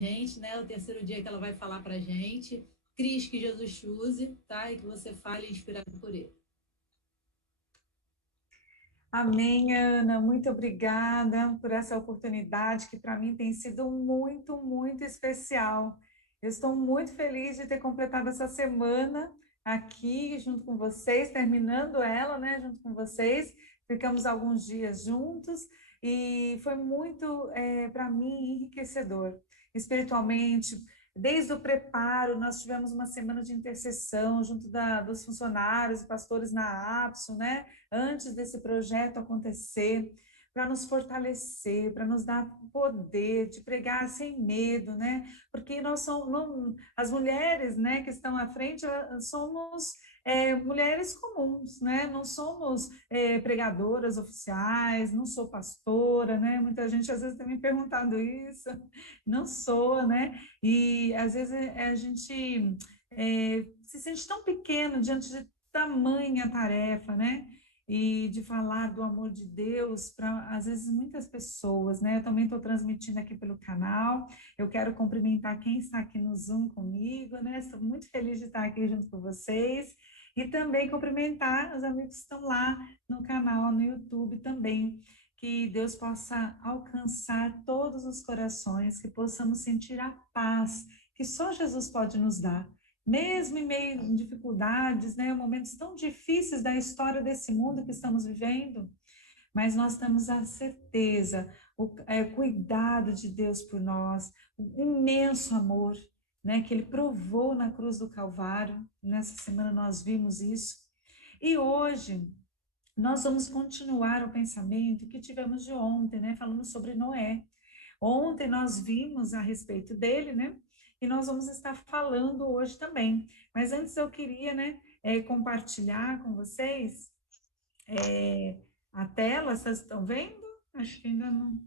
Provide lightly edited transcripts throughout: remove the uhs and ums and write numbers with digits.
gente, né? O terceiro dia que ela vai falar pra gente. Cris, que Jesus te use, tá? E que você fale inspirado por ele. Amém, Ana. Muito obrigada por essa oportunidade que para mim tem sido muito, muito especial. Eu estou muito feliz de ter completado essa semana aqui junto com vocês, terminando ela, né, junto com vocês. Ficamos alguns dias juntos e foi muito, para mim, enriquecedor, espiritualmente. Desde o preparo, nós tivemos uma semana de intercessão junto dos funcionários e pastores na APSO, né? Antes desse projeto acontecer, para nos fortalecer, para nos dar poder de pregar sem medo, né? Porque nós somos, as mulheres, né, que estão à frente, somos mulheres comuns, né? Não somos pregadoras oficiais, não sou pastora, né? Muita gente às vezes tem me perguntado isso, não sou, né? E às vezes a gente se sente tão pequeno diante de tamanha tarefa, né? E de falar do amor de Deus para, às vezes, muitas pessoas, né? Eu também estou transmitindo aqui pelo canal. Eu quero cumprimentar quem está aqui no Zoom comigo, né? Estou muito feliz de estar aqui junto com vocês. E também cumprimentar os amigos que estão lá no canal, no YouTube também. Que Deus possa alcançar todos os corações, que possamos sentir a paz que só Jesus pode nos dar mesmo em meio a dificuldades, né, momentos tão difíceis da história desse mundo que estamos vivendo, mas nós temos a certeza, o cuidado de Deus por nós, o imenso amor, né, que Ele provou na cruz do Calvário. Nessa semana nós vimos isso. E hoje nós vamos continuar o pensamento que tivemos de ontem, né, falando sobre Noé. Ontem nós vimos a respeito dele, né? E nós vamos estar falando hoje também. Mas antes eu queria, né, compartilhar com vocês a tela. Vocês estão vendo? Acho que ainda não.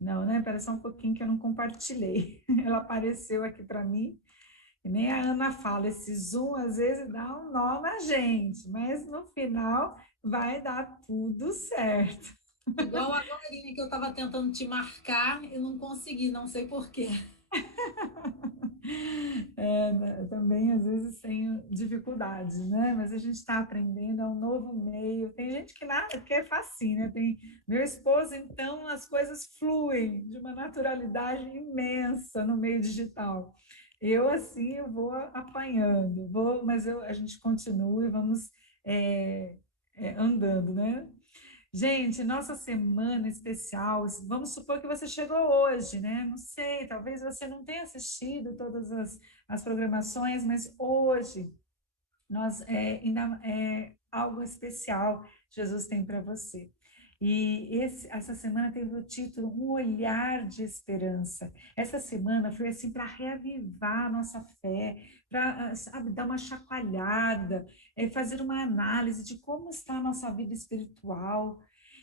Não, né? Espera só um pouquinho que eu não compartilhei. Ela apareceu aqui para mim. E nem a Ana fala, esse Zoom às vezes dá um nó na gente, mas no final vai dar tudo certo. Igual agora que eu estava tentando te marcar e não consegui, não sei por quê. Né, eu também às vezes tenho dificuldades, né? Mas a gente está aprendendo, é um novo meio. Tem gente que é facinho, né? Tem meu esposo, então as coisas fluem de uma naturalidade imensa no meio digital. Eu assim eu vou apanhando, a gente continua e vamos é, andando, né? Gente, nossa semana especial, vamos supor que você chegou hoje, né? Não sei, talvez você não tenha assistido todas as programações, mas hoje nós ainda é algo especial Jesus tem para você. E essa semana teve o título Um Olhar de Esperança. Essa semana foi assim para reavivar a nossa fé, para dar uma chacoalhada, fazer uma análise de como está a nossa vida espiritual.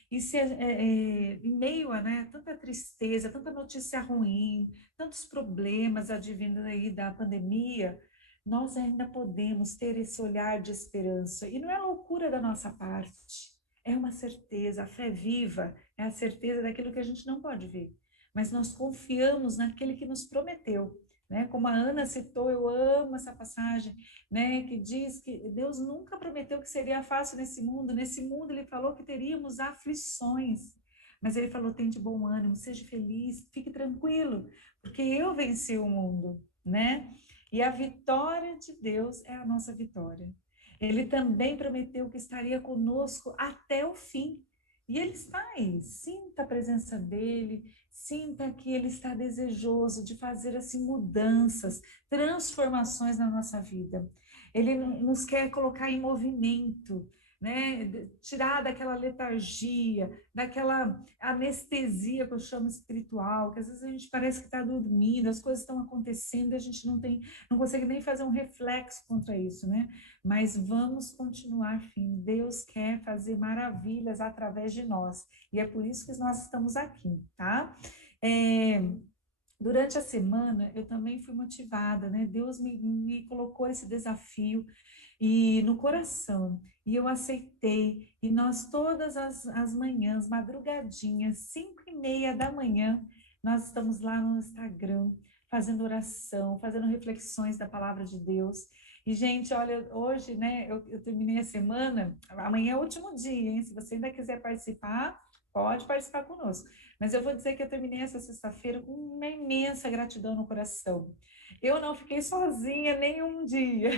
E se, em meio a, né, tanta tristeza, tanta notícia ruim, tantos problemas advindo aí da pandemia, nós ainda podemos ter esse olhar de esperança. E não é loucura da nossa parte, é uma certeza. A fé viva é a certeza daquilo que a gente não pode ver, mas nós confiamos naquele que nos prometeu. Né? Como a Ana citou, eu amo essa passagem, né? Que diz que Deus nunca prometeu que seria fácil nesse mundo. Nesse mundo, Ele falou que teríamos aflições, mas Ele falou: tem de bom ânimo, seja feliz, fique tranquilo, porque eu venci o mundo, né? E a vitória de Deus é a nossa vitória. Ele também prometeu que estaria conosco até o fim. E ele está aí. Sinta a presença dele, sinta que ele está desejoso de fazer assim mudanças, transformações na nossa vida. Ele nos quer colocar em movimento, né? Tirar daquela letargia, daquela anestesia que eu chamo espiritual, que às vezes a gente parece que está dormindo, as coisas estão acontecendo e a gente não consegue nem fazer um reflexo contra isso, né? Mas vamos continuar firme. Deus quer fazer maravilhas através de nós. E é por isso que nós estamos aqui, tá? É, durante a semana, eu também fui motivada, né? Deus me colocou esse desafio e no coração, e eu aceitei. E nós, todas as manhãs, madrugadinhas, 5:30 da manhã, nós estamos lá no Instagram, fazendo oração, fazendo reflexões da palavra de Deus. E, gente, olha, hoje, né, eu terminei a semana, amanhã é o último dia, hein? Se você ainda quiser participar, pode participar conosco. Mas eu vou dizer que eu terminei essa sexta-feira com uma imensa gratidão no coração. Eu não fiquei sozinha nenhum dia,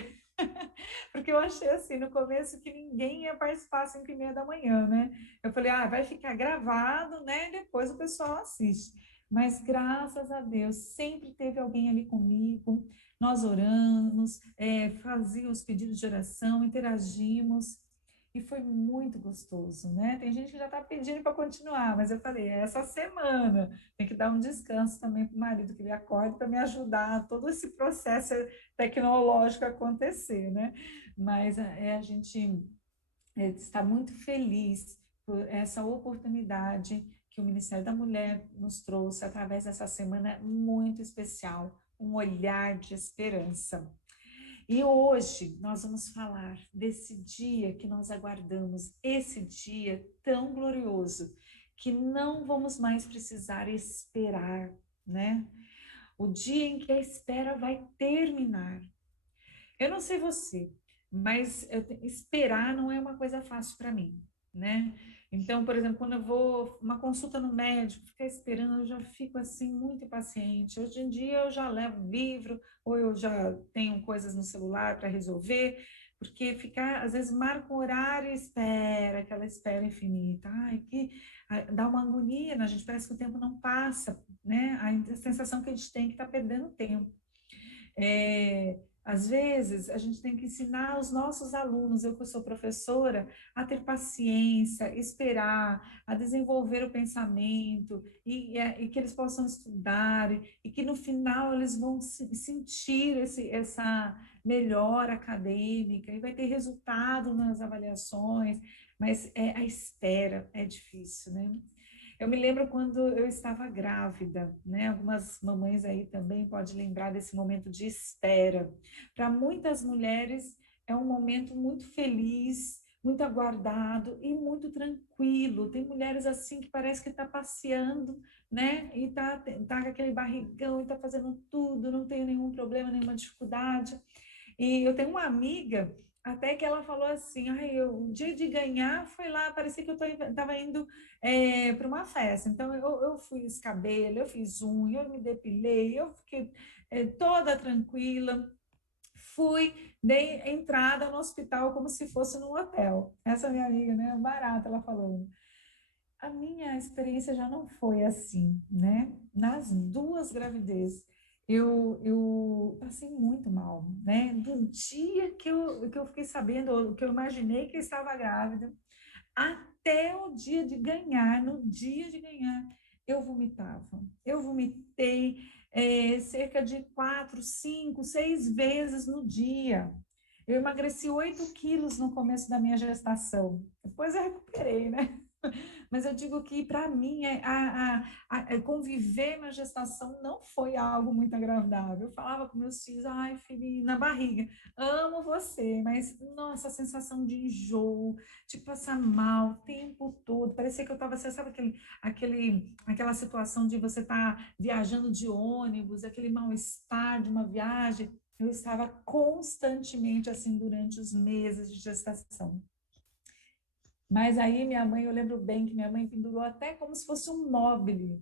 porque eu achei assim, no começo, que ninguém ia participar às 5h30 da manhã, né? Eu falei, vai ficar gravado, né? E depois o pessoal assiste. Mas graças a Deus, sempre teve alguém ali comigo, nós oramos, fazíamos os pedidos de oração, interagimos, e foi muito gostoso, né? Tem gente que já está pedindo para continuar, mas eu falei, essa semana tem que dar um descanso também para o marido, que ele acorde para me ajudar todo esse processo tecnológico acontecer, né? Mas a gente está muito feliz por essa oportunidade que o Ministério da Mulher nos trouxe através dessa semana muito especial, um olhar de esperança. E hoje nós vamos falar desse dia que nós aguardamos, esse dia tão glorioso, que não vamos mais precisar esperar, né? O dia em que a espera vai terminar. Eu não sei você, mas esperar não é uma coisa fácil para mim, né? Então, por exemplo, quando eu vou uma consulta no médico, ficar esperando, eu já fico assim muito impaciente. Hoje em dia eu já levo livro, ou eu já tenho coisas no celular para resolver, porque ficar, às vezes, marca um horário e espera, aquela espera infinita. Ai, dá uma agonia, né? A gente parece que o tempo não passa, né? A sensação que a gente tem que está perdendo tempo. Às vezes, a gente tem que ensinar os nossos alunos, eu que sou professora, a ter paciência, esperar, a desenvolver o pensamento, e que eles possam estudar, e que no final eles vão sentir essa melhora acadêmica, e vai ter resultado nas avaliações, mas a espera é difícil, né? Eu me lembro quando eu estava grávida, né? Algumas mamães aí também podem lembrar desse momento de espera. Para muitas mulheres é um momento muito feliz, muito aguardado e muito tranquilo. Tem mulheres assim que parece que está passeando, né? E tá com aquele barrigão e está fazendo tudo, não tem nenhum problema, nenhuma dificuldade. E eu tenho uma amiga, até que ela falou assim, o dia de ganhar foi lá, parecia que eu estava indo para uma festa. Então, eu fiz cabelo, eu fiz unha, eu me depilei, eu fiquei toda tranquila. Fui, dei entrada no hospital como se fosse num hotel. Essa minha amiga, né, barata, ela falou. A minha experiência já não foi assim, né? Nas duas gravidezes, eu passei muito mal, né? Do dia que eu fiquei sabendo, que eu imaginei que eu estava grávida, até o dia de ganhar, no dia de ganhar, eu vomitava. Eu vomitei cerca de 4, 5, 6 vezes no dia. Eu emagreci 8 quilos no começo da minha gestação. Depois eu recuperei, né? Mas eu digo que, para mim, conviver na gestação não foi algo muito agradável. Eu falava com meus filhos, ai, filhinho, na barriga, amo você, mas, nossa, a sensação de enjoo, de passar mal o tempo todo, parecia que eu estava, você sabe aquela situação de você estar viajando de ônibus, aquele mal-estar de uma viagem, eu estava constantemente assim durante os meses de gestação. Mas aí minha mãe, eu lembro bem que minha mãe pendurou até como se fosse um mobile,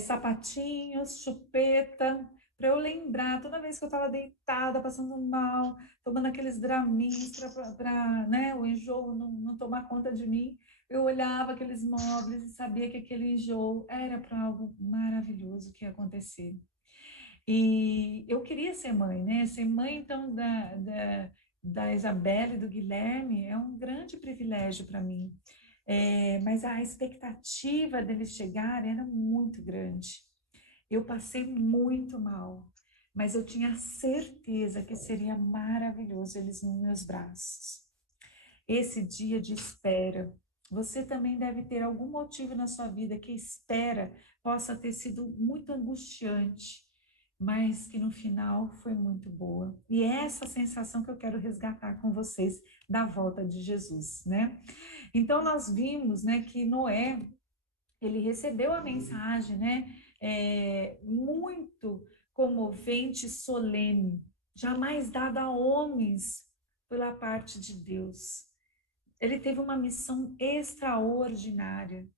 sapatinhos, chupeta, para eu lembrar toda vez que eu estava deitada, passando mal, tomando aqueles Dramins para, né, o enjoo não tomar conta de mim. Eu olhava aqueles móveis e sabia que aquele enjoo era para algo maravilhoso que ia acontecer. E eu queria ser mãe, né? Ser mãe, então, da Isabela e do Guilherme é um grande privilégio para mim. Mas a expectativa deles chegarem era muito grande. Eu passei muito mal, mas eu tinha certeza que seria maravilhoso eles nos meus braços. Esse dia de espera, você também deve ter algum motivo na sua vida que a espera possa ter sido muito angustiante, mas que no final foi muito boa. E é essa sensação que eu quero resgatar com vocês da volta de Jesus, né? Então nós vimos, né, que Noé, ele recebeu a mensagem, né, muito comovente e solene, jamais dada a homens pela parte de Deus. Ele teve uma missão extraordinária,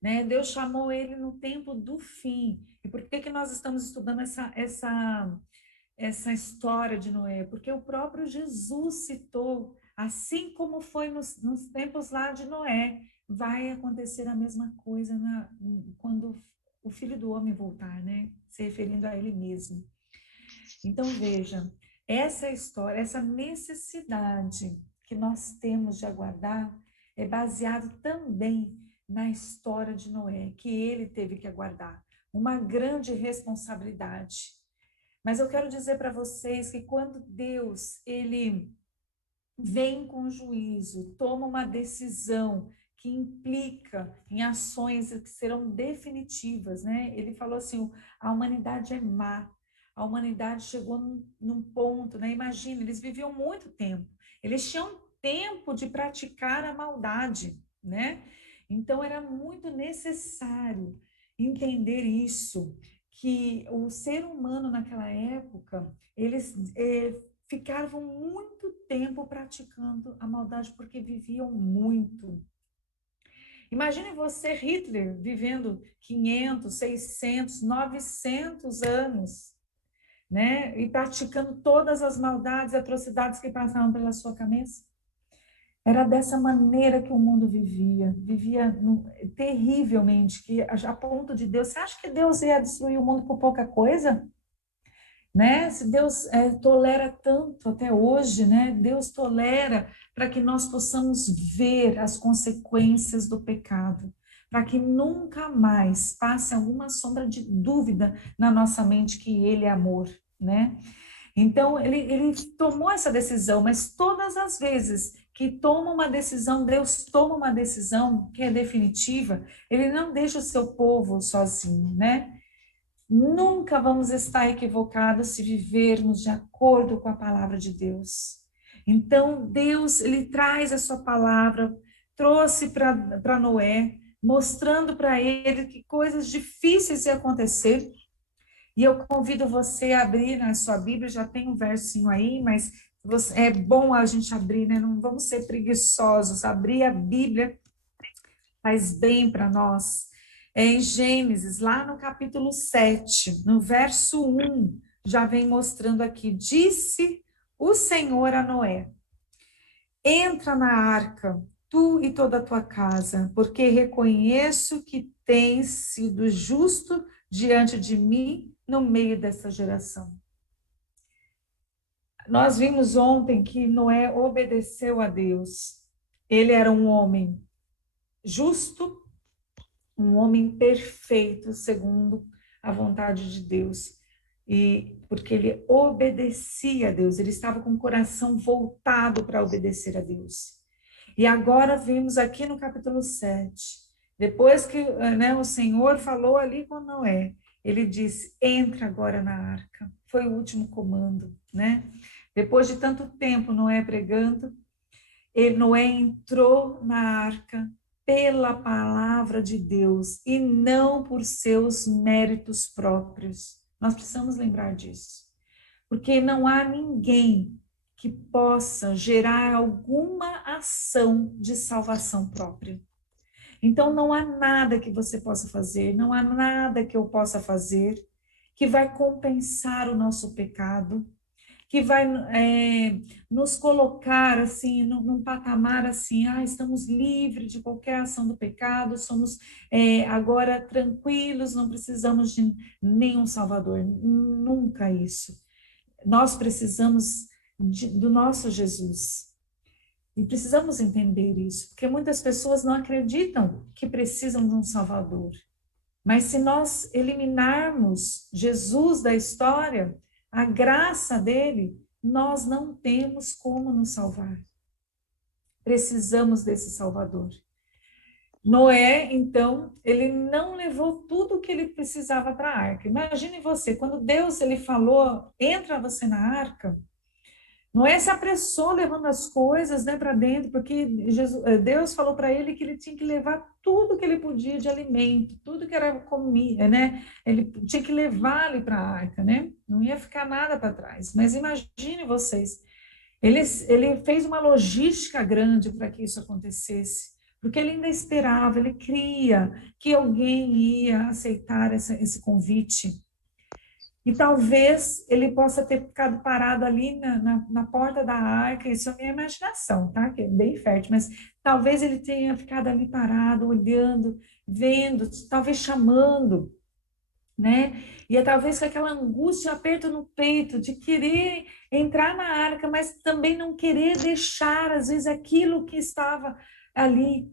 né? Deus chamou ele no tempo do fim. E por que nós estamos estudando essa história de Noé? Porque o próprio Jesus citou, assim como foi nos tempos lá de Noé, vai acontecer a mesma coisa quando o Filho do Homem voltar, né? Se referindo a ele mesmo. Então, veja, essa história, essa necessidade que nós temos de aguardar é baseado também na história de Noé, que ele teve que aguardar. Uma grande responsabilidade. Mas eu quero dizer para vocês que quando Deus, ele vem com juízo, toma uma decisão que implica em ações que serão definitivas, né? Ele falou assim, a humanidade é má, a humanidade chegou num ponto, né? Imagina, eles viviam muito tempo, eles tinham tempo de praticar a maldade, né? Então era muito necessário entender isso, que o ser humano naquela época, eles ficavam muito tempo praticando a maldade porque viviam muito. Imagine você, Hitler, vivendo 500, 600, 900 anos, né? E praticando todas as maldades e atrocidades que passavam pela sua cabeça. Era dessa maneira que o mundo vivia terrivelmente, que a ponto de Deus. Você acha que Deus ia destruir o mundo por pouca coisa? Né? Se Deus tolera tanto até hoje, né? Deus tolera para que nós possamos ver as consequências do pecado, para que nunca mais passe alguma sombra de dúvida na nossa mente que Ele é amor, né? Então, ele tomou essa decisão, mas todas as vezes que toma uma decisão, Deus toma uma decisão que é definitiva, Ele não deixa o seu povo sozinho, né? Nunca vamos estar equivocados se vivermos de acordo com a palavra de Deus. Então, Deus, ele traz a sua palavra, trouxe para Noé, mostrando para ele que coisas difíceis iam acontecer. E eu convido você a abrir na sua Bíblia, já tem um versinho aí, mas é bom a gente abrir, né? Não vamos ser preguiçosos. Abrir a Bíblia faz bem para nós. Em Gênesis, lá no capítulo 7, no verso 1, já vem mostrando aqui, disse o Senhor a Noé, entra na arca, tu e toda a tua casa, porque reconheço que tens sido justo diante de mim no meio dessa geração. Nós vimos ontem que Noé obedeceu a Deus. Ele era um homem justo, um homem perfeito, segundo a vontade de Deus. E porque ele obedecia a Deus, ele estava com o coração voltado para obedecer a Deus. E agora vimos aqui no capítulo 7, depois que o Senhor falou ali com Noé, ele disse, entra agora na arca. Foi o último comando, né? Depois de tanto tempo Noé pregando, Noé entrou na arca pela palavra de Deus e não por seus méritos próprios. Nós precisamos lembrar disso. Porque não há ninguém que possa gerar alguma ação de salvação própria. Então, não há nada que você possa fazer, não há nada que eu possa fazer que vai compensar o nosso pecado, que vai nos colocar assim num patamar assim, estamos livres de qualquer ação do pecado, somos agora tranquilos, não precisamos de nenhum Salvador, nunca isso. Nós precisamos do nosso Jesus. E precisamos entender isso, porque muitas pessoas não acreditam que precisam de um Salvador. Mas se nós eliminarmos Jesus da história, a graça dele, nós não temos como nos salvar. Precisamos desse Salvador. Noé, então, ele não levou tudo o que ele precisava para a arca. Imagine você, quando Deus ele falou, entra você na arca, Noé se apressou levando as coisas, né, para dentro, porque Deus falou para ele que ele tinha que levar tudo que ele podia de alimento, tudo que era comida, né? Ele tinha que levar ali para a arca, né? Não ia ficar nada para trás. Mas imagine vocês, ele fez uma logística grande para que isso acontecesse, porque ele ainda esperava, ele cria que alguém ia aceitar esse convite. E talvez ele possa ter ficado parado ali na porta da arca, isso é minha imaginação, tá? Que é bem fértil, mas talvez ele tenha ficado ali parado, olhando, vendo, talvez chamando, né? E é talvez com aquela angústia, aperto no peito, de querer entrar na arca, mas também não querer deixar, às vezes, aquilo que estava ali.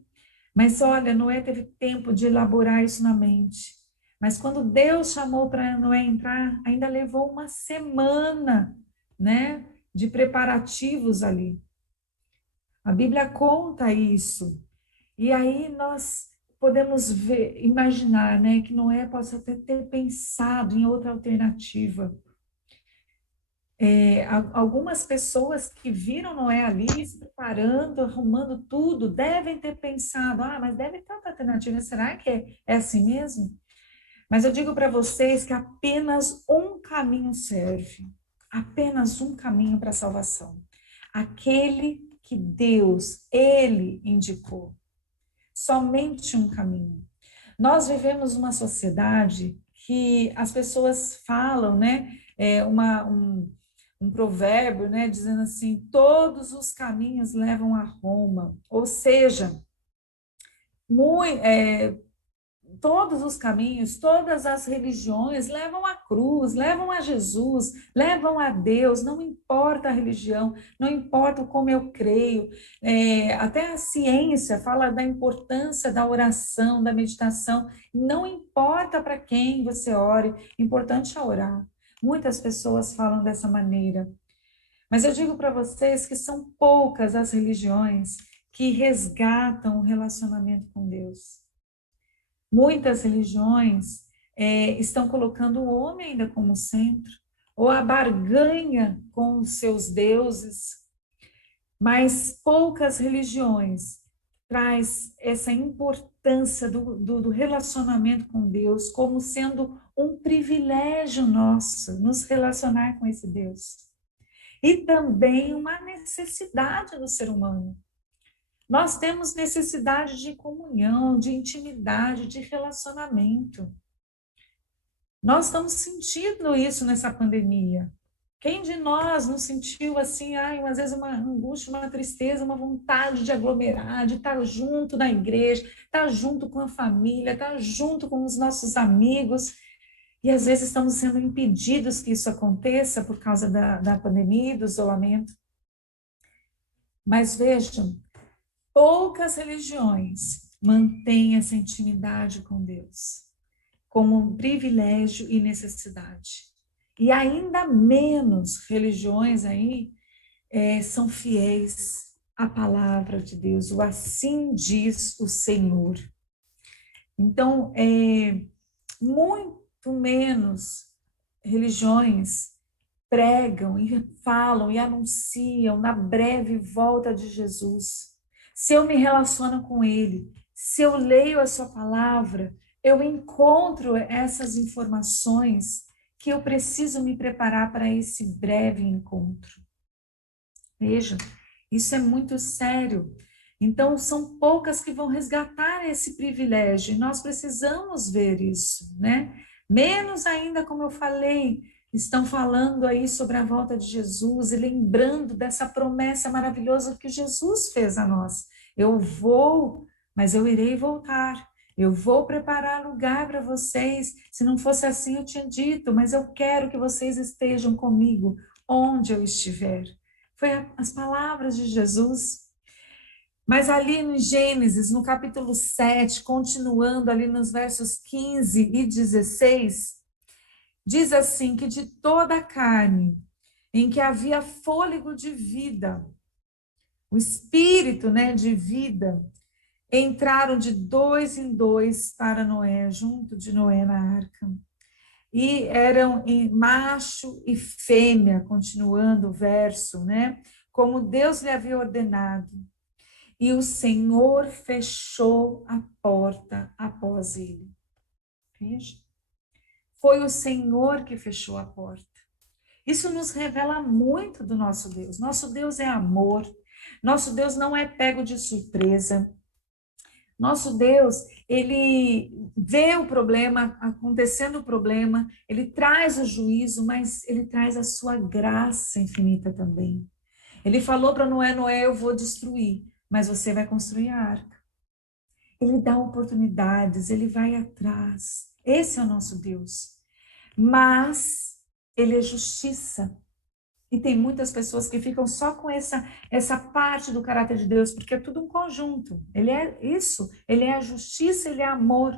Mas olha, Noé teve tempo de elaborar isso na mente. Mas quando Deus chamou para Noé entrar, ainda levou uma semana, né, de preparativos ali. A Bíblia conta isso. E aí nós podemos ver, imaginar, né, que Noé possa até ter pensado em outra alternativa. Algumas pessoas que viram Noé ali se preparando, arrumando tudo, devem ter pensado, mas deve ter outra alternativa, será que é assim mesmo? Mas eu digo para vocês que apenas um caminho serve, apenas um caminho para a salvação. Aquele que Deus, Ele indicou. Somente um caminho. Nós vivemos uma sociedade que as pessoas falam, né? Um provérbio, né? Dizendo assim: todos os caminhos levam a Roma. Ou seja, muito, todos os caminhos, todas as religiões levam à cruz, levam a Jesus, levam a Deus, não importa a religião, não importa como eu creio. Até a ciência fala da importância da oração, da meditação. Não importa para quem você ore, importante é orar. Muitas pessoas falam dessa maneira. Mas eu digo para vocês que são poucas as religiões que resgatam o relacionamento com Deus. Muitas religiões estão colocando o homem ainda como centro, ou a barganha com os seus deuses, mas poucas religiões traz essa importância do relacionamento com Deus como sendo um privilégio nosso, nos relacionar com esse Deus. E também uma necessidade do ser humano. Nós temos necessidade de comunhão, de intimidade, de relacionamento. Nós estamos sentindo isso nessa pandemia. Quem de nós não sentiu assim, às vezes uma angústia, uma tristeza, uma vontade de aglomerar, de estar junto na igreja, estar junto com a família, estar junto com os nossos amigos. E às vezes estamos sendo impedidos que isso aconteça por causa da pandemia, do isolamento. Mas vejam, poucas religiões mantêm essa intimidade com Deus como um privilégio e necessidade. E ainda menos religiões aí são fiéis à palavra de Deus, o assim diz o Senhor. Então, muito menos religiões pregam e falam e anunciam na breve volta de Jesus. Se eu me relaciono com Ele, se eu leio a sua palavra, eu encontro essas informações que eu preciso me preparar para esse breve encontro. Veja, isso é muito sério. Então, são poucas que vão resgatar esse privilégio, e nós precisamos ver isso, né? Menos ainda, como eu falei, estão falando aí sobre a volta de Jesus e lembrando dessa promessa maravilhosa que Jesus fez a nós. Eu vou, mas eu irei voltar. Eu vou preparar lugar para vocês. Se não fosse assim, eu tinha dito, mas eu quero que vocês estejam comigo onde eu estiver. Foi as palavras de Jesus. Mas ali no Gênesis, no capítulo 7, continuando ali nos versos 15 e 16, diz assim que de toda a carne em que havia fôlego de vida, o espírito, né, de vida, entraram de dois em dois para Noé, junto de Noé na arca. e eram em macho e fêmea, continuando o verso, né? Como Deus lhe havia ordenado. E o Senhor fechou a porta após ele. Veja. Foi o Senhor que fechou a porta. Isso nos revela muito do nosso Deus. Nosso Deus é amor. Nosso Deus não é pego de surpresa. Nosso Deus, ele vê o problema, acontecendo o problema, ele traz o juízo, mas ele traz a sua graça infinita também. Ele falou para Noé: Noé, eu vou destruir, mas você vai construir a arca. Ele dá oportunidades, ele vai atrás. Esse é o nosso Deus. Mas ele é justiça. E tem muitas pessoas que ficam só com essa parte do caráter de Deus, porque é tudo um conjunto. Ele é isso, ele é a justiça, ele é amor.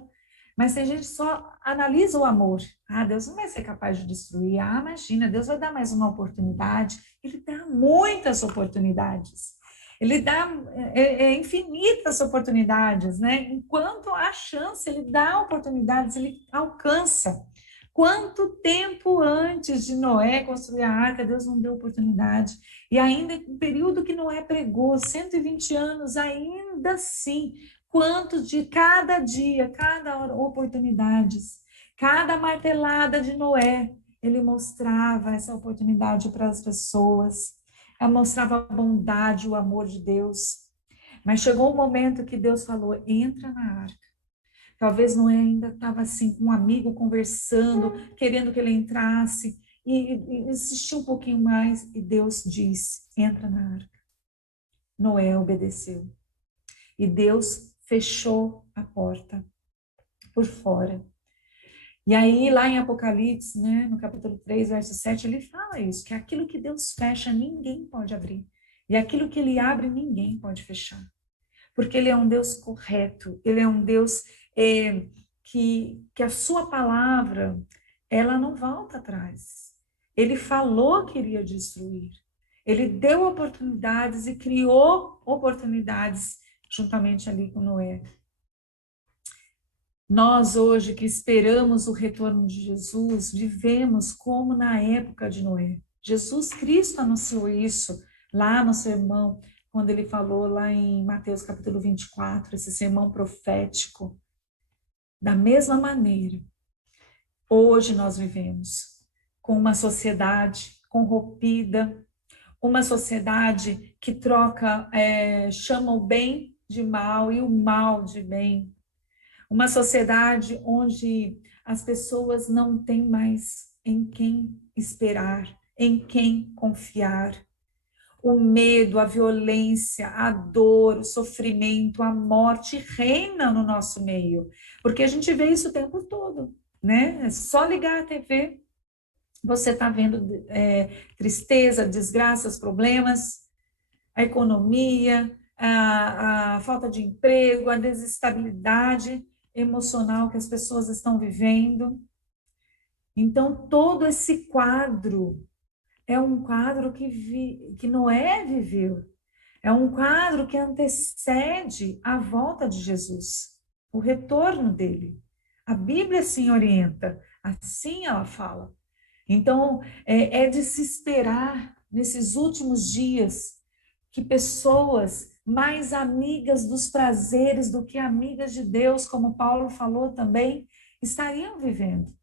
Mas tem gente que só analisa o amor. Ah, Deus não vai ser capaz de destruir. Ah, imagina, Deus vai dar mais uma oportunidade. Ele dá muitas oportunidades. Ele dá infinitas oportunidades, né? Enquanto há chance, ele dá oportunidades, ele alcança. Quanto tempo antes de Noé construir a arca, Deus não deu oportunidade. E ainda em período que Noé pregou, 120 anos, ainda assim, quanto de cada dia, cada oportunidades, cada martelada de Noé, ele mostrava essa oportunidade para as pessoas. Ela mostrava a bondade, o amor de Deus. Mas chegou um momento que Deus falou: entra na arca. Talvez Noé ainda estava assim, com um amigo conversando, querendo que ele entrasse, e insistiu um pouquinho mais, e Deus disse: entra na arca. Noé obedeceu. E Deus fechou a porta por fora. E aí, lá em Apocalipse, né, no capítulo 3, verso 7, ele fala isso, que aquilo que Deus fecha, ninguém pode abrir. E aquilo que ele abre, ninguém pode fechar. Porque ele é um Deus correto, ele é um Deus que a sua palavra, ela não volta atrás. Ele falou que iria destruir. Ele deu oportunidades e criou oportunidades juntamente ali com Noé. Nós hoje que esperamos o retorno de Jesus, vivemos como na época de Noé. Jesus Cristo anunciou isso lá no sermão, quando ele falou lá em Mateus capítulo 24, esse sermão profético. Da mesma maneira, hoje nós vivemos com uma sociedade corrompida, uma sociedade que troca, chama o bem de mal e o mal de bem. Uma sociedade onde as pessoas não têm mais em quem esperar, em quem confiar. O medo, a violência, a dor, o sofrimento, a morte reina no nosso meio, porque a gente vê isso o tempo todo, né? É só ligar a TV, você está vendo tristeza, desgraças, problemas, a economia, a falta de emprego, a desestabilidade emocional que as pessoas estão vivendo. Então, todo esse quadro é um quadro que Noé viveu. É um quadro que antecede a volta de Jesus, o retorno dele. A Bíblia assim orienta, assim ela fala. Então, é de se esperar nesses últimos dias que pessoas mais amigas dos prazeres do que amigas de Deus, como Paulo falou também, estariam vivendo.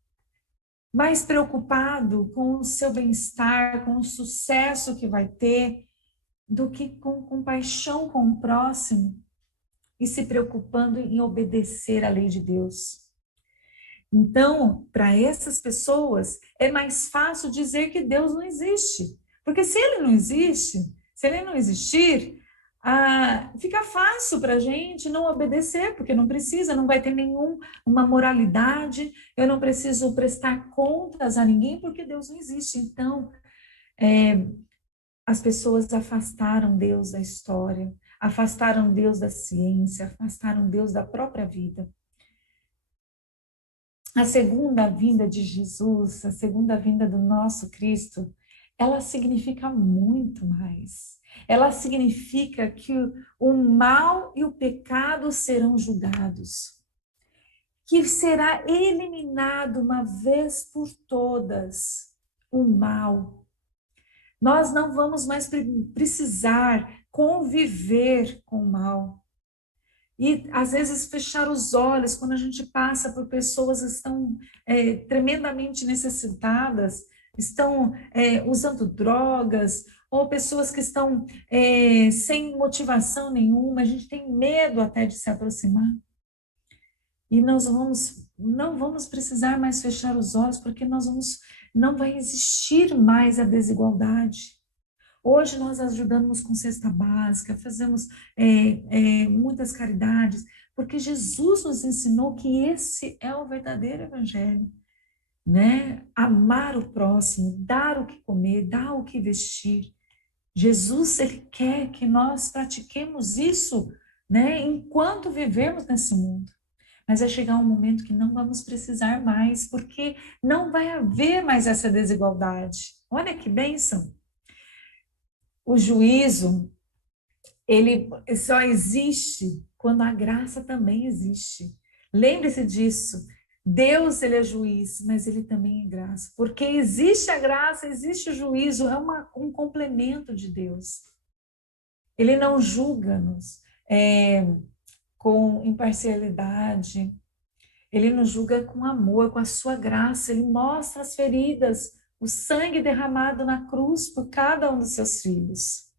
Mais preocupado com o seu bem-estar, com o sucesso que vai ter, do que com compaixão com o próximo e se preocupando em obedecer à lei de Deus. Então, para essas pessoas, é mais fácil dizer que Deus não existe. Porque se ele não existe, se ele não existir, fica fácil para a gente não obedecer, porque não precisa, não vai ter nenhuma moralidade, eu não preciso prestar contas a ninguém, porque Deus não existe. Então, as pessoas afastaram Deus da história, afastaram Deus da ciência, afastaram Deus da própria vida. A segunda vinda de Jesus, a segunda vinda do nosso Cristo, ela significa muito mais. Ela significa que o mal e o pecado serão julgados, que será eliminado uma vez por todas o mal. Nós não vamos mais precisar conviver com o mal. E, às vezes, fechar os olhos quando a gente passa por pessoas que estão tremendamente necessitadas, estão usando drogas, ou pessoas que estão sem motivação nenhuma, a gente tem medo até de se aproximar. E nós não vamos precisar mais fechar os olhos, porque não vai existir mais a desigualdade. Hoje nós ajudamos com cesta básica, fazemos muitas caridades, porque Jesus nos ensinou que esse é o verdadeiro evangelho, né? Amar o próximo, dar o que comer, dar o que vestir. Jesus, ele quer que nós pratiquemos isso, né? Enquanto vivemos nesse mundo. Mas vai chegar um momento que não vamos precisar mais, porque não vai haver mais essa desigualdade. Olha que bênção! O juízo, ele só existe quando a graça também existe. Lembre-se disso. Deus, ele é juiz, mas ele também é graça. Porque existe a graça, existe o juízo, é um complemento de Deus. Ele não julga-nos com imparcialidade. Ele nos julga com amor, com a sua graça. Ele mostra as feridas, o sangue derramado na cruz por cada um dos seus filhos.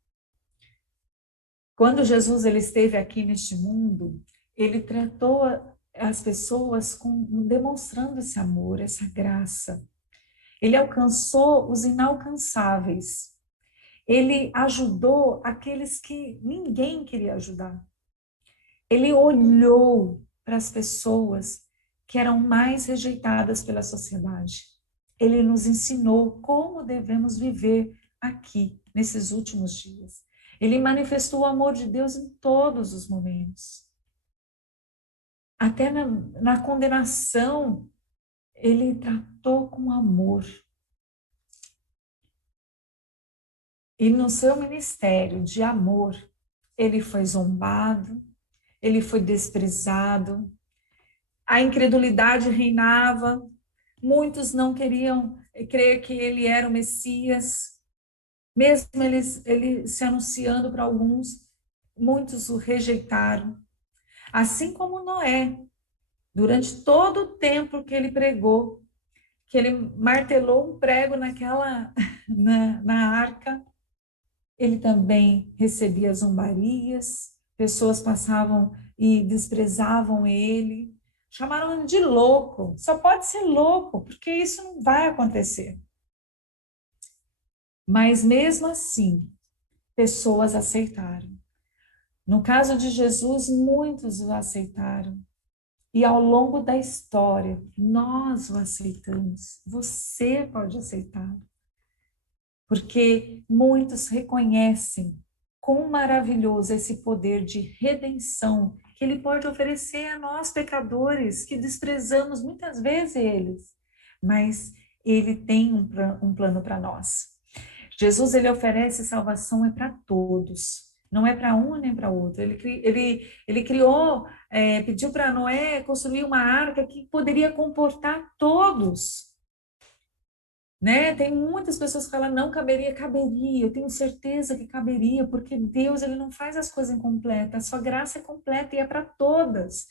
Quando Jesus ele esteve aqui neste mundo, ele tratou as pessoas demonstrando esse amor, essa graça. Ele alcançou os inalcançáveis. Ele ajudou aqueles que ninguém queria ajudar. Ele olhou para as pessoas que eram mais rejeitadas pela sociedade. Ele nos ensinou como devemos viver aqui, nesses últimos dias. Ele manifestou o amor de Deus em todos os momentos. Até na condenação, ele tratou com amor. E no seu ministério de amor, ele foi zombado, ele foi desprezado, a incredulidade reinava, muitos não queriam crer que ele era o Messias, mesmo ele se anunciando para alguns, muitos o rejeitaram. Assim como Noé, durante todo o tempo que ele pregou, que ele martelou um prego na arca, ele também recebia zombarias, pessoas passavam e desprezavam ele, chamaram ele de louco. Só pode ser louco, porque isso não vai acontecer. Mas mesmo assim, pessoas aceitaram. No caso de Jesus, muitos o aceitaram. E ao longo da história, nós o aceitamos. Você pode aceitar. Porque muitos reconhecem quão maravilhoso é esse poder de redenção que ele pode oferecer a nós, pecadores, que desprezamos muitas vezes eles. Mas ele tem um plano para nós. Jesus, ele oferece salvação para todos. Não é para um nem para outro. Ele criou, pediu para Noé construir uma arca que poderia comportar todos. Né? Tem muitas pessoas que falam, não caberia, eu tenho certeza que caberia, porque Deus ele não faz as coisas incompletas, a sua graça é completa e é para todas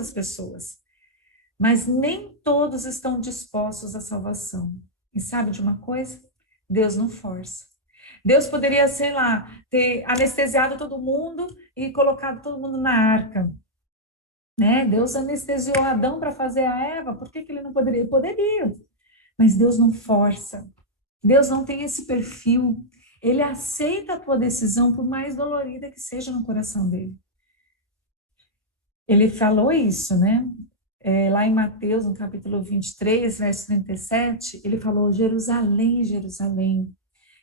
as pessoas. Mas nem todos estão dispostos à salvação. E sabe de uma coisa? Deus não força. Deus poderia, sei lá, ter anestesiado todo mundo e colocado todo mundo na arca. Né? Deus anestesiou Adão para fazer a Eva, por que ele não poderia? Ele poderia. Mas Deus não força. Deus não tem esse perfil. Ele aceita a tua decisão, por mais dolorida que seja no coração dele. Ele falou isso, né? Lá em Mateus, no capítulo 23, verso 37, ele falou, Jerusalém, Jerusalém,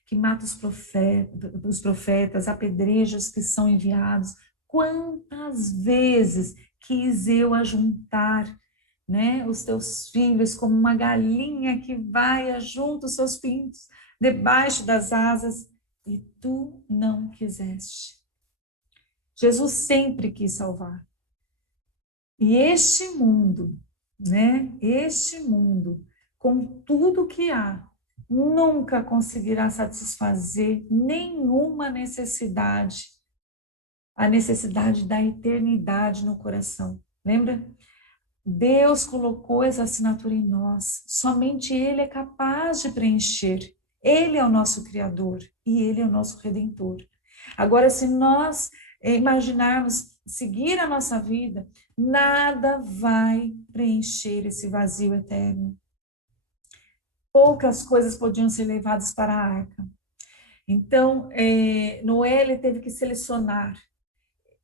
que mata os profetas, apedreja os que são enviados. Quantas vezes quis eu ajuntar, né, os teus filhos como uma galinha que vai junto os seus pintos debaixo das asas, e tu não quiseste. Jesus sempre quis salvar. E este mundo, né? Este mundo, com tudo que há, nunca conseguirá satisfazer nenhuma necessidade, a necessidade da eternidade no coração. Lembra? Deus colocou essa assinatura em nós, somente Ele é capaz de preencher. Ele é o nosso Criador e Ele é o nosso Redentor. Agora, se nós imaginarmos seguir a nossa vida, nada vai preencher esse vazio eterno. Poucas coisas podiam ser levadas para a arca. Então, Noé ele teve que selecionar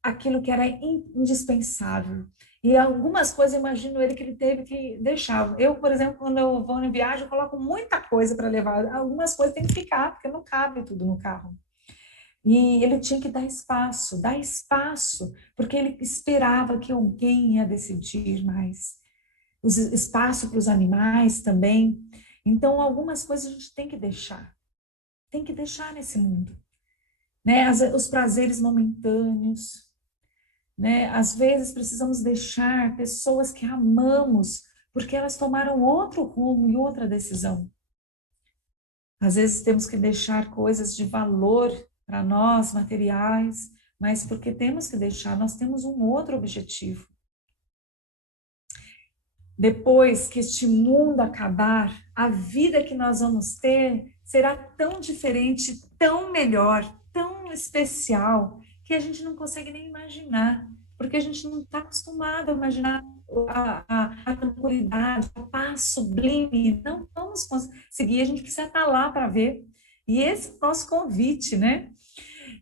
aquilo que era indispensável. E algumas coisas, eu imagino ele que ele teve que deixar. Eu, por exemplo, quando eu vou em viagem, eu coloco muita coisa para levar. Algumas coisas tem que ficar, porque não cabe tudo no carro. E ele tinha que dar espaço, porque ele esperava que alguém ia decidir mais. Espaço para os animais também. Então, algumas coisas a gente tem que deixar nesse mundo. Né? Os prazeres momentâneos, né? Às vezes precisamos deixar pessoas que amamos, porque elas tomaram outro rumo e outra decisão. Às vezes temos que deixar coisas de valor para nós, materiais, mas porque temos que deixar, nós temos um outro objetivo. Depois que este mundo acabar, a vida que nós vamos ter será tão diferente, tão melhor, tão especial, que a gente não consegue nem imaginar, porque a gente não está acostumado a imaginar a tranquilidade, a paz sublime. Não vamos conseguir, a gente precisa estar lá para ver. E esse é o nosso convite, né?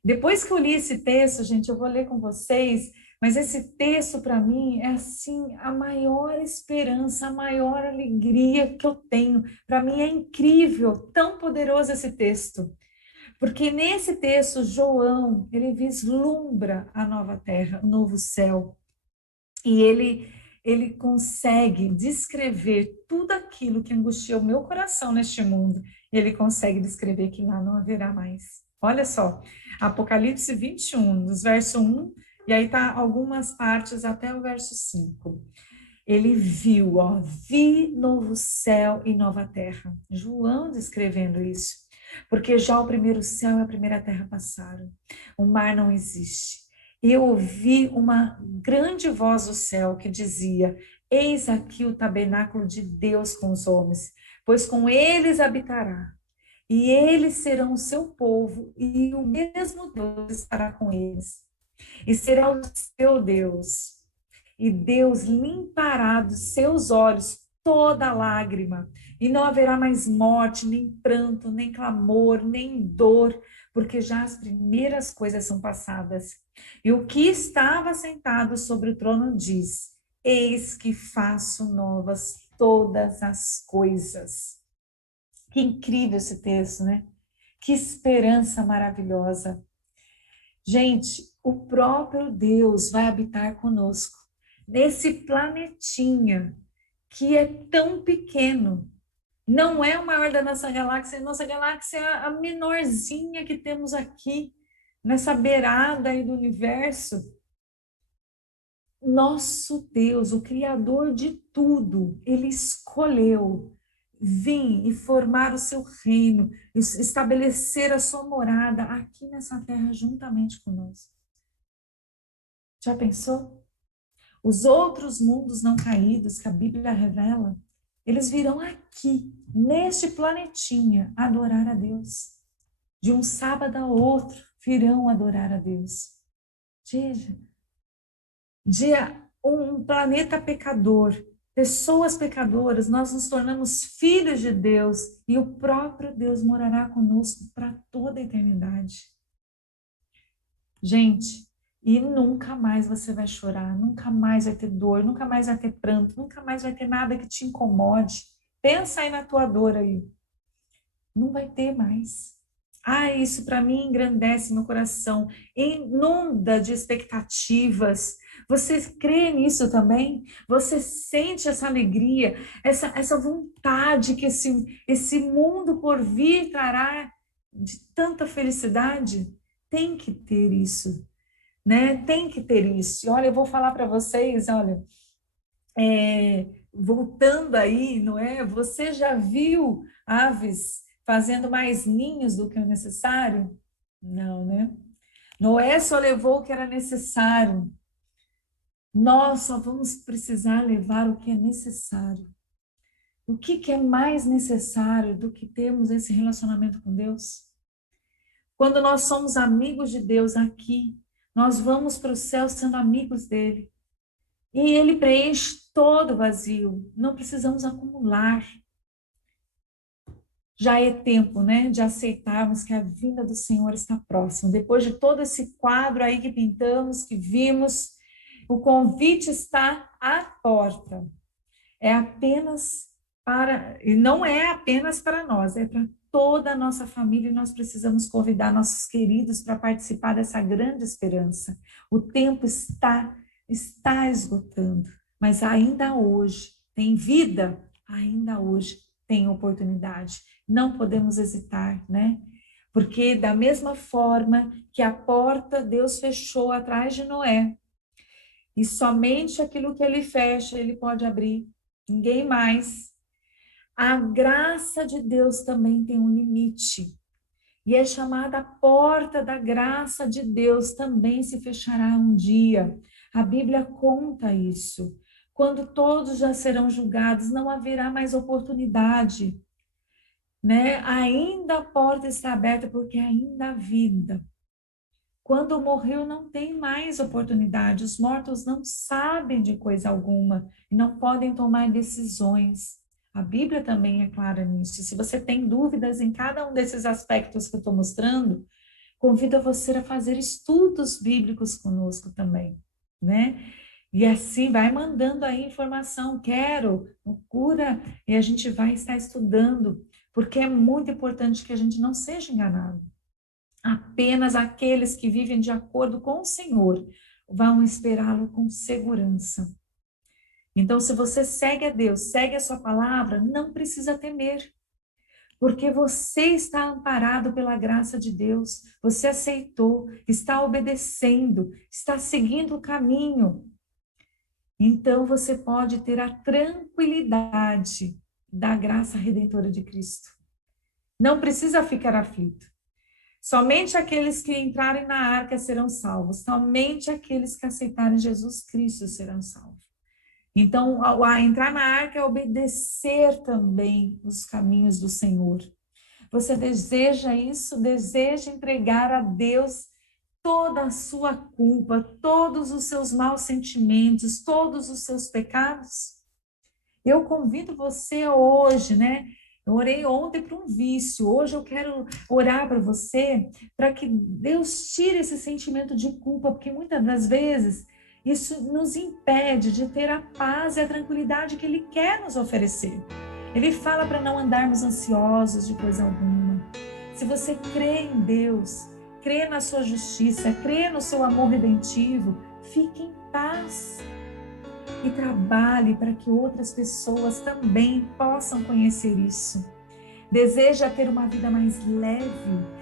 Depois que eu li esse texto, gente, eu vou ler com vocês, mas esse texto para mim é assim a maior esperança, a maior alegria que eu tenho. Para mim é incrível, tão poderoso esse texto. Porque nesse texto João, ele vislumbra a nova terra, o novo céu. E ele consegue descrever tudo aquilo que angustia o meu coração neste mundo. Ele consegue descrever que lá não haverá mais. Olha só, Apocalipse 21, dos versos 1, e aí tá algumas partes até o verso 5. Ele viu, ó, vi novo céu e nova terra. João descrevendo isso. Porque já o primeiro céu e a primeira terra passaram. O mar não existe. E eu ouvi uma grande voz do céu que dizia: Eis aqui o tabernáculo de Deus com os homens, pois com eles habitará. E eles serão o seu povo, e o mesmo Deus estará com eles. E será o seu Deus. E Deus limpará dos seus olhos toda lágrima, e não haverá mais morte, nem pranto, nem clamor, nem dor, porque já as primeiras coisas são passadas. E o que estava sentado sobre o trono diz: Eis que faço novas todas as coisas. Que incrível esse texto, né? Que esperança maravilhosa. Gente, o próprio Deus vai habitar conosco nesse planetinha que é tão pequeno. Não é o maior da nossa galáxia é a menorzinha que temos aqui, nessa beirada aí do universo. Nosso Deus, o Criador de tudo, Ele escolheu vir e formar o seu reino, estabelecer a sua morada aqui nessa terra juntamente conosco. Já pensou? Os outros mundos não caídos que a Bíblia revela, eles virão aqui, neste planetinha, adorar a Deus. De um sábado a outro, virão adorar a Deus. De um planeta pecador, pessoas pecadoras, nós nos tornamos filhos de Deus e o próprio Deus morará conosco para toda a eternidade. Gente, e nunca mais você vai chorar, nunca mais vai ter dor, nunca mais vai ter pranto, nunca mais vai ter nada que te incomode. Pensa aí na tua dor aí. Não vai ter mais. Isso para mim engrandece meu coração, inunda de expectativas. Você crê nisso também? Você sente essa alegria, essa vontade que esse mundo por vir trará de tanta felicidade? Tem que ter isso, né? Tem que ter isso. Olha, eu vou falar para vocês, olha, voltando aí, não é? Você já viu aves fazendo mais ninhos do que o necessário? Não, né? Noé só levou o que era necessário. Nós só vamos precisar levar o que é necessário. O que é mais necessário do que termos esse relacionamento com Deus? Quando nós somos amigos de Deus aqui, nós vamos para o céu sendo amigos dele. E ele preenche todo o vazio. Não precisamos acumular. Já é tempo, né, de aceitarmos que a vinda do Senhor está próxima. Depois de todo esse quadro aí que pintamos, que vimos, o convite está à porta. É apenas para, e não é apenas para nós, é para toda a nossa família, e nós precisamos convidar nossos queridos para participar dessa grande esperança. O tempo está esgotando, mas ainda hoje tem vida, ainda hoje tem oportunidade. Não podemos hesitar, né? Porque da mesma forma que a porta Deus fechou atrás de Noé, e somente aquilo que ele fecha, ele pode abrir, ninguém mais. A graça de Deus também tem um limite. E é chamada a porta da graça de Deus, também se fechará um dia. A Bíblia conta isso. Quando todos já serão julgados, não haverá mais oportunidade, né? Ainda a porta está aberta porque ainda há vida. Quando morreu, não tem mais oportunidade. Os mortos não sabem de coisa alguma e não podem tomar decisões. A Bíblia também é clara nisso. Se você tem dúvidas em cada um desses aspectos que eu estou mostrando, convido você a fazer estudos bíblicos conosco também, né? E assim vai mandando aí informação, quero, procura, e a gente vai estar estudando, porque é muito importante que a gente não seja enganado. Apenas aqueles que vivem de acordo com o Senhor vão esperá-lo com segurança. Então, se você segue a Deus, segue a sua palavra, não precisa temer, porque você está amparado pela graça de Deus, você aceitou, está obedecendo, está seguindo o caminho. Então, você pode ter a tranquilidade da graça redentora de Cristo. Não precisa ficar aflito. Somente aqueles que entrarem na arca serão salvos. Somente aqueles que aceitarem Jesus Cristo serão salvos. Então, a entrar na arca é obedecer também os caminhos do Senhor. Você deseja isso? Deseja entregar a Deus toda a sua culpa, todos os seus maus sentimentos, todos os seus pecados? Eu convido você hoje, né? Eu orei ontem para um vício, hoje eu quero orar para você, para que Deus tire esse sentimento de culpa, porque muitas das vezes isso nos impede de ter a paz e a tranquilidade que Ele quer nos oferecer. Ele fala para não andarmos ansiosos de coisa alguma. Se você crê em Deus, crê na sua justiça, crê no seu amor redentivo, fique em paz. E trabalhe para que outras pessoas também possam conhecer isso. Deseja ter uma vida mais leve,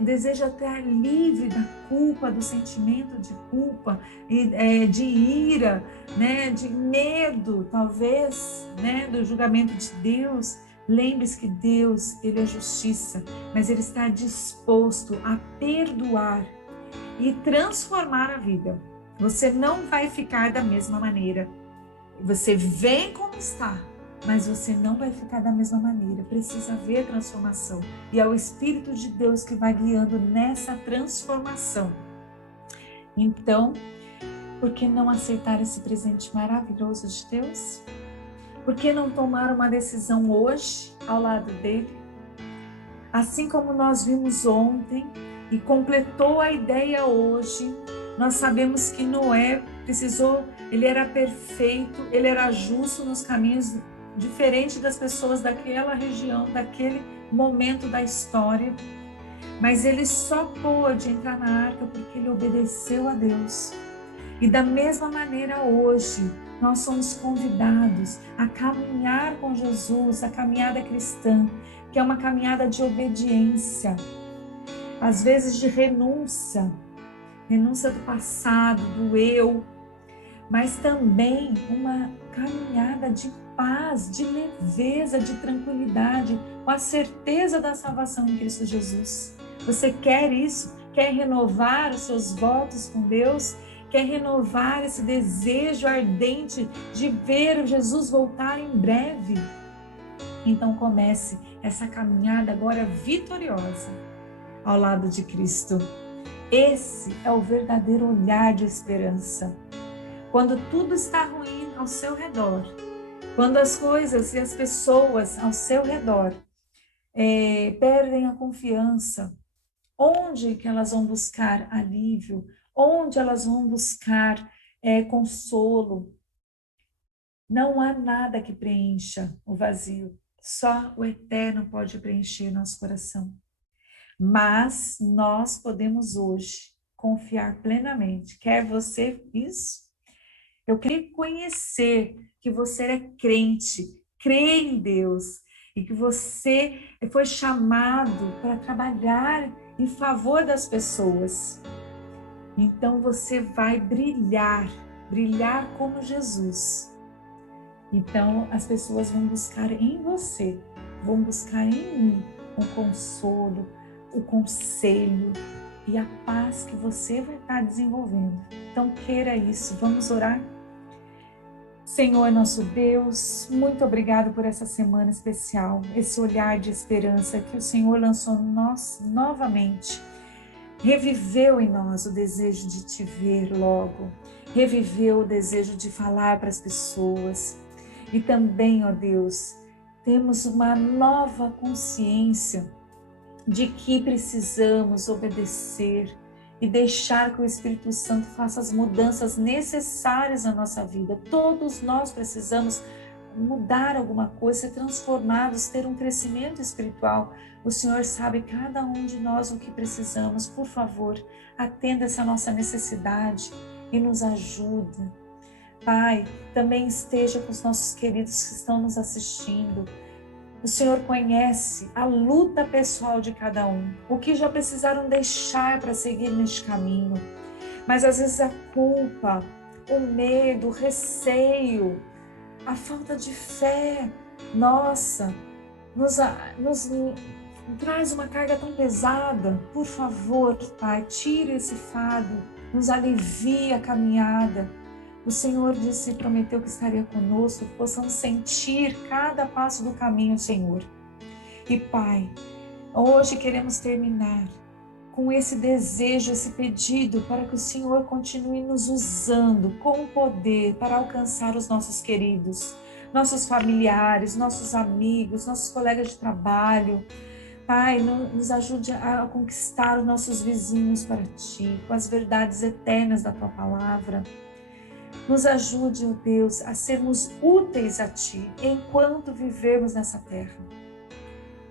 deseja estar livre da culpa, do sentimento de culpa, de ira, né, de medo, talvez, né, do julgamento de Deus. Lembre-se que Deus, Ele é justiça, mas Ele está disposto a perdoar e transformar a vida. Você não vai ficar da mesma maneira. Você vem como está, mas você não vai ficar da mesma maneira. Precisa haver transformação. E é o Espírito de Deus que vai guiando nessa transformação. Então, por que não aceitar esse presente maravilhoso de Deus? Por que não tomar uma decisão hoje ao lado dele? Assim como nós vimos ontem e completou a ideia hoje, nós sabemos que Noé ele era perfeito, ele era justo nos caminhos, diferente das pessoas daquela região, daquele momento da história. Mas ele só pôde entrar na arca porque ele obedeceu a Deus. E da mesma maneira hoje, nós somos convidados a caminhar com Jesus, a caminhada cristã, que é uma caminhada de obediência, às vezes de renúncia do passado, do eu, mas também uma caminhada de paz, de leveza, de tranquilidade, com a certeza da salvação em Cristo Jesus. Você quer isso? Quer renovar os seus votos com Deus? Quer renovar esse desejo ardente de ver Jesus voltar em breve? Então comece essa caminhada agora vitoriosa ao lado de Cristo. Esse é o verdadeiro olhar de esperança. Quando tudo está ruim ao seu redor, quando as coisas e as pessoas ao seu redor perdem a confiança, onde que elas vão buscar alívio? Onde elas vão buscar consolo? Não há nada que preencha o vazio. Só o Eterno pode preencher nosso coração. Mas nós podemos hoje confiar plenamente. Quer você isso? Eu quero conhecer que você é crente, crê em Deus e que você foi chamado para trabalhar em favor das pessoas. Então você vai brilhar como Jesus. Então as pessoas vão buscar em você, vão buscar em mim o consolo, o conselho e a paz que você vai estar desenvolvendo. Então queira isso, vamos orar? Senhor nosso Deus, muito obrigado por essa semana especial, esse olhar de esperança que o Senhor lançou em nós novamente. Reviveu em nós o desejo de te ver logo, reviveu o desejo de falar para as pessoas. E também, ó Deus, temos uma nova consciência de que precisamos obedecer e deixar que o Espírito Santo faça as mudanças necessárias na nossa vida. Todos nós precisamos mudar alguma coisa, ser transformados, ter um crescimento espiritual. O Senhor sabe cada um de nós o que precisamos. Por favor, atenda essa nossa necessidade e nos ajude. Pai, também esteja com os nossos queridos que estão nos assistindo. O Senhor conhece a luta pessoal de cada um, o que já precisaram deixar para seguir neste caminho. Mas às vezes a culpa, o medo, o receio, a falta de fé, nossa, nos traz uma carga tão pesada. Por favor, Pai, tire esse fardo, nos alivie a caminhada. O Senhor disse e prometeu que estaria conosco, que possamos sentir cada passo do caminho, Senhor. E Pai, hoje queremos terminar com esse desejo, esse pedido para que o Senhor continue nos usando com poder para alcançar os nossos queridos, nossos familiares, nossos amigos, nossos colegas de trabalho. Pai, nos ajude a conquistar os nossos vizinhos para Ti, com as verdades eternas da Tua palavra. Nos ajude, ó Deus, a sermos úteis a Ti enquanto vivermos nessa terra.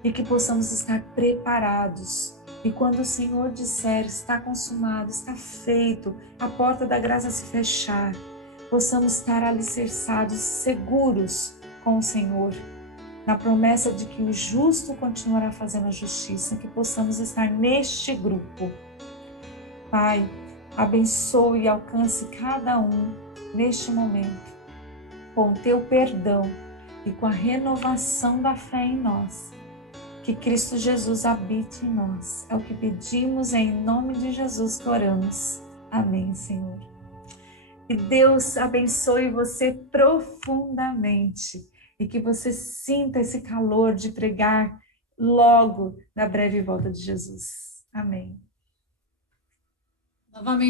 E que possamos estar preparados. E quando o Senhor disser, está consumado, está feito, a porta da graça se fechar, possamos estar alicerçados, seguros com o Senhor, na promessa de que o justo continuará fazendo a justiça, que possamos estar neste grupo. Pai, abençoe e alcance cada um neste momento, com o Teu perdão e com a renovação da fé em nós. Que Cristo Jesus habite em nós. É o que pedimos em nome de Jesus que oramos. Amém, Senhor. Que Deus abençoe você profundamente e que você sinta esse calor de pregar logo na breve volta de Jesus. Amém. Novamente.